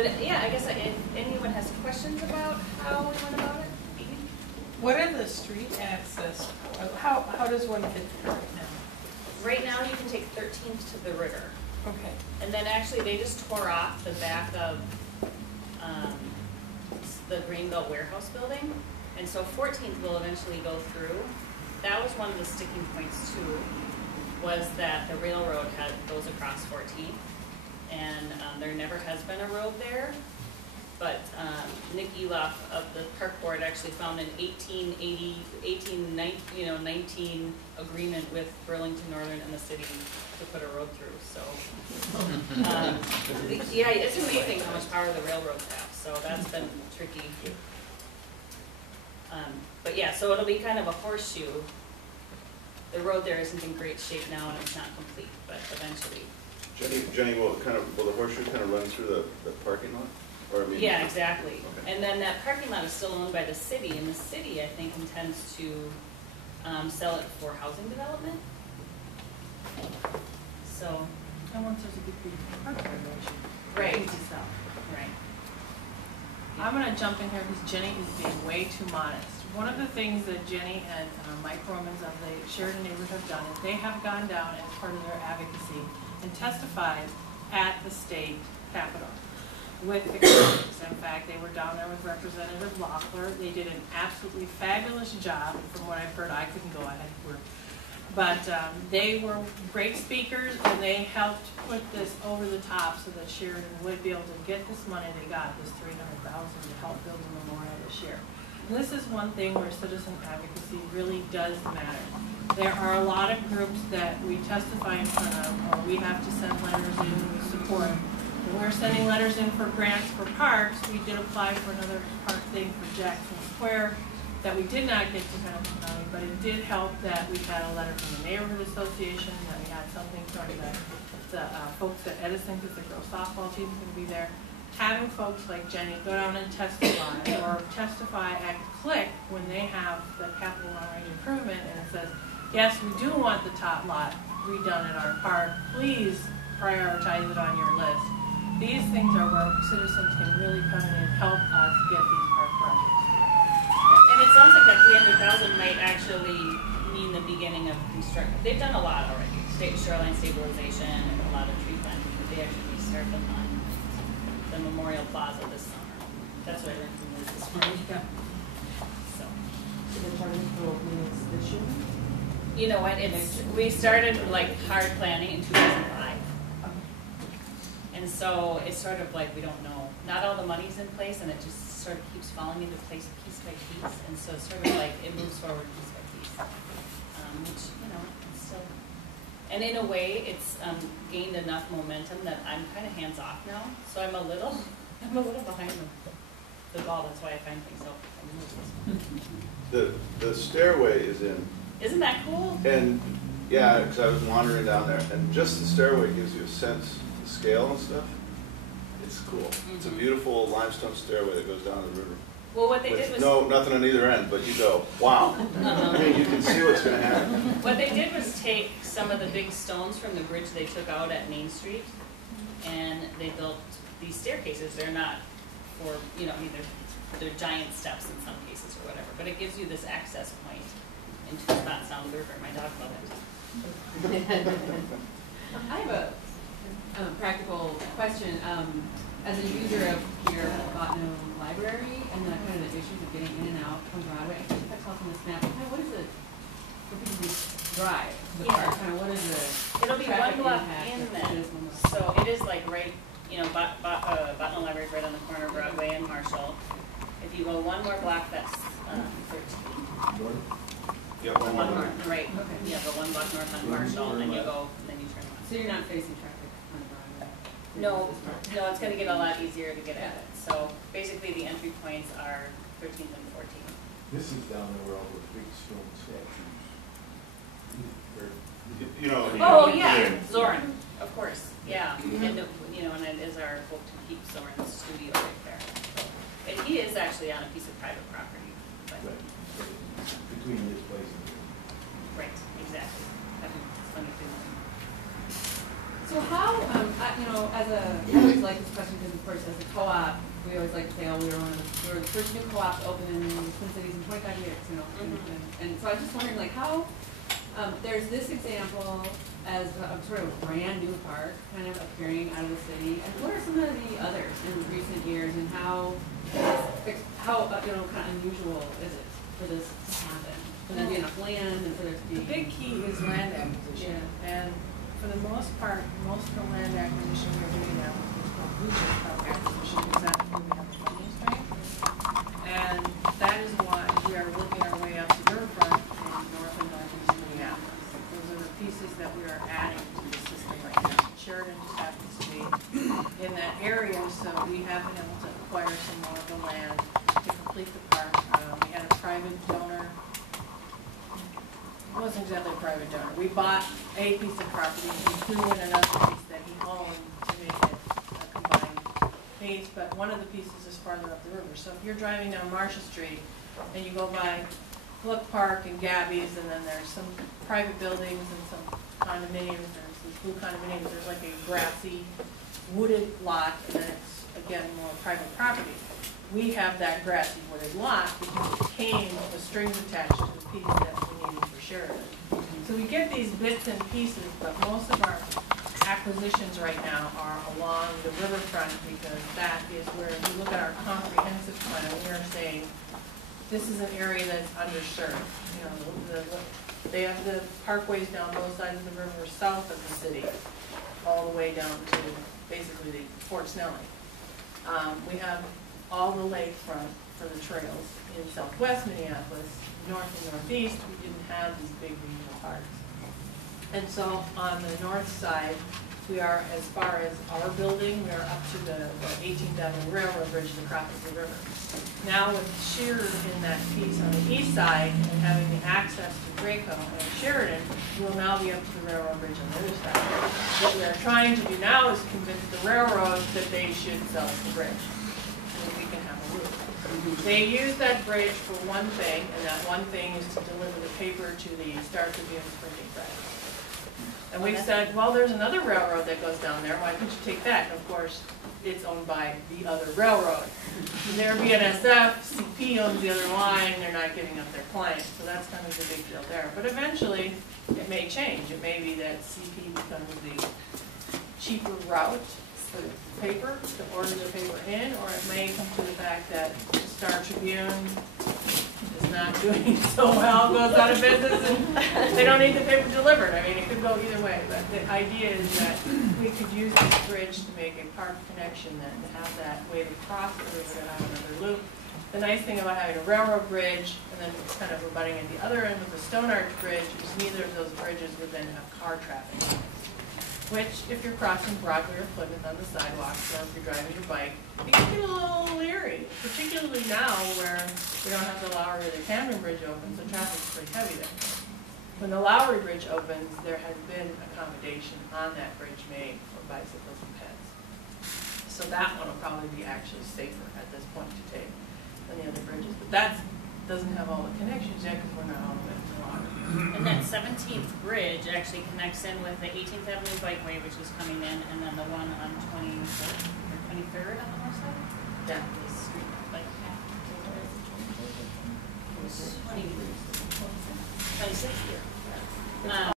But yeah, I guess if anyone has questions about how we went about it. What are the street access? How does one get there right now? Right now, you can take 13th to the river. Okay. And then actually, they just tore off the back of the Greenbelt warehouse building. And so 14th will eventually go through. That was one of the sticking points too, was that the railroad goes across 14th. And there never has been a road there. But Nick Eloff of the park board actually found an 1819 agreement with Burlington Northern and the city to put a road through. So, yeah, it's amazing how much power the railroads have. So that's been tricky. But yeah, so it'll be kind of a horseshoe. The road there isn't in great shape now, and it's not complete, but eventually. Jenny, will the horseshoe kind of run through the parking lot? Or, I mean, yeah, exactly. Okay. And then that parking lot is still owned by the city, and the city, I think, intends to sell it for housing development. So. And once there's a good park regulation. Right. Right. I'm going to jump in here because Jenny is being way too modest. One of the things that Jenny and Mike Romans of the Sheridan neighborhood have done is they have gone down as part of their advocacy and testified at the state capitol with the counties. In fact, they were down there with Representative Loeffler. They did an absolutely fabulous job. From what I've heard, I couldn't go, I had to work. But they were great speakers, and they helped put this over the top so that Sheridan would be able to get this money they got, this $300,000, to help build a memorial this year. And this is one thing where citizen advocacy really does matter. There are a lot of groups that we testify in front of, or we have to send letters in with support. When we're sending letters in for grants for parks, we did apply for another park thing for Jackson Square that we did not get to Hennepin County, but it did help that we had a letter from the Neighborhood Association, that we had something from the folks at Edison, because the girls softball team is going to be there. Having folks like Jenny go down and testify, or testify at CLIC when they have the capital long-range improvement, and it says, yes, we do want the top lot redone in our park. Please prioritize it on your list. These things are where citizens can really come in and help us get these park projects. And it sounds like that 300,000 might actually mean the beginning of construction. They've done a lot already. Shoreline stabilization and a lot of tree planting, but they actually started on the Memorial Plaza this summer. That's what I learned from Liz this morning. Yeah. So. The target for opening is this year? You know what? We started like hard planning in 2005. And so it's sort of like we don't know. Not all the money's in place, and it just sort of keeps falling into place piece by piece. And so it's sort of like it moves forward piece by piece, which, you know, it's still. And in a way, it's gained enough momentum that I'm kind of hands off now. So I'm a little behind the ball. That's why I find things so. The stairway is in. Isn't that cool? And yeah, because I was wandering down there, and just the stairway gives you a sense of the scale and stuff. It's cool. Mm-hmm. It's a beautiful limestone stairway that goes down the river. Well, what they did was nothing on either end, but you go, wow. I mean, you can see what's going to happen. What they did was take some of the big stones from the bridge they took out at Main Street, and they built these staircases. They're not for, you know, I mean, they're giant steps in some cases or whatever, but it gives you this access point into spots down the river. My dog loved it. I have a practical question. As a user of your Botno library and the kind of the issues of getting in and out from Broadway, I think that's off on this map. Kind of what is it for people who drive to the park? Kind of what is the It'll be one block in then. So it is like right, you know, Botno Library is right on the corner of Broadway and Marshall. If you go one more block, that's 13. Yeah, one more. Right. Okay. Yeah, go one block north on Marshall, and then you go, and then you turn left. So you're not facing traffic on Broadway? No, it's going to get a lot easier to get at it. So basically the entry points are 13th and 14th. This is down there where all those big stone statues. You know. Oh yeah, Zoran, of course. Yeah, and you know, and it is our hope to keep Zoran's studio right there. And he is actually on a piece of private property. But Right. Between this place and here. right, exactly. That's funny too. So how, as I always like this question because of course as a co-op, we always like to say, oh, we were the first new co-op to open in Twin Cities in 25 years, and so I was just wondering like how, there's this example as a sort of brand new park kind of appearing out of the city, and what are some of the others in recent years and how kind of unusual is it for this to happen? For there to be enough land and for there to be... The big key is land acquisition. Yeah. And for the most part, most of the land acquisition we're doing now is called regional park acquisition, because that's where we have the funding strength. And that is why we are working our way up to riverfront in north and northeast Minneapolis. Those are the pieces that we are adding to the system right now. Sheridan just happens to be in that area, so we have been able to acquire some more of the land to complete the park. We had a private donor. It wasn't exactly a private donor. We bought a piece of property and he threw in another piece that he owned to make it a combined piece, but one of the pieces is farther up the river. So if you're driving down Marshall Street and you go by Gluck Park and Gabby's, and then there's some private buildings and some condominiums, there's these blue condominiums, there's like a grassy wooded lot, and then it's again more private property. We have that grassy wooded lot because it came with strings attached to the piece that we needed for Sheridan. So we get these bits and pieces, but most of our acquisitions right now are along the riverfront because that is where, if you look at our comprehensive plan, we are saying this is an area that's underserved. You know, they have the parkways down both sides of the river south of the city, all the way down to basically the Fort Snelling. We have all the lakefront for the trails in southwest Minneapolis. North and northeast, we didn't have these big regional parks. And so on the north side, we are, as far as our building, we are up to the 18th Avenue Railroad Bridge that crosses the river. Now with Sheridan in that piece on the east side and having the access to Draco and Sheridan, we'll now be up to the railroad bridge on the other side. What we are trying to do now is convince the railroad that they should sell us the bridge, so that we can have a loop. They use that bridge for one thing, and that one thing is to deliver the paper to the Star Tribune printing press. And we've said, well, there's another railroad that goes down there, why couldn't you take that? And of course, it's owned by the other railroad. They're BNSF, CP owns the other line, they're not giving up their client, so that's kind of the big deal there. But eventually, it may change. It may be that CP becomes the cheaper route for the paper, to order the paper in, or it may come to the fact that the Star Tribune is not doing so well, goes out of business, and they don't need the paper delivered. I mean, it could go either way, but the idea is that we could use this bridge to make a park connection then, to have that way to cross the river to have another loop. The nice thing about having a railroad bridge, and then it's kind of abutting at the other end with the Stone Arch Bridge, is neither of those bridges would then have car traffic. Which, if you're crossing Broadway or Plymouth on the sidewalks, or if you're driving your bike, it can get a little leery, particularly now where we don't have the Lowry or the Camden Bridge open, so traffic's pretty heavy there. When the Lowry Bridge opens, there has been accommodation on that bridge made for bicycles and pets. So that one will probably be actually safer at this point to take than the other bridges. But that doesn't have all the connections yet because we're not all the way to the Lowry. And that 17th bridge actually connects in with the 18th Avenue Bikeway, which is coming in, and then the one on 23rd on the north side? Yeah. This street, like, 26th here.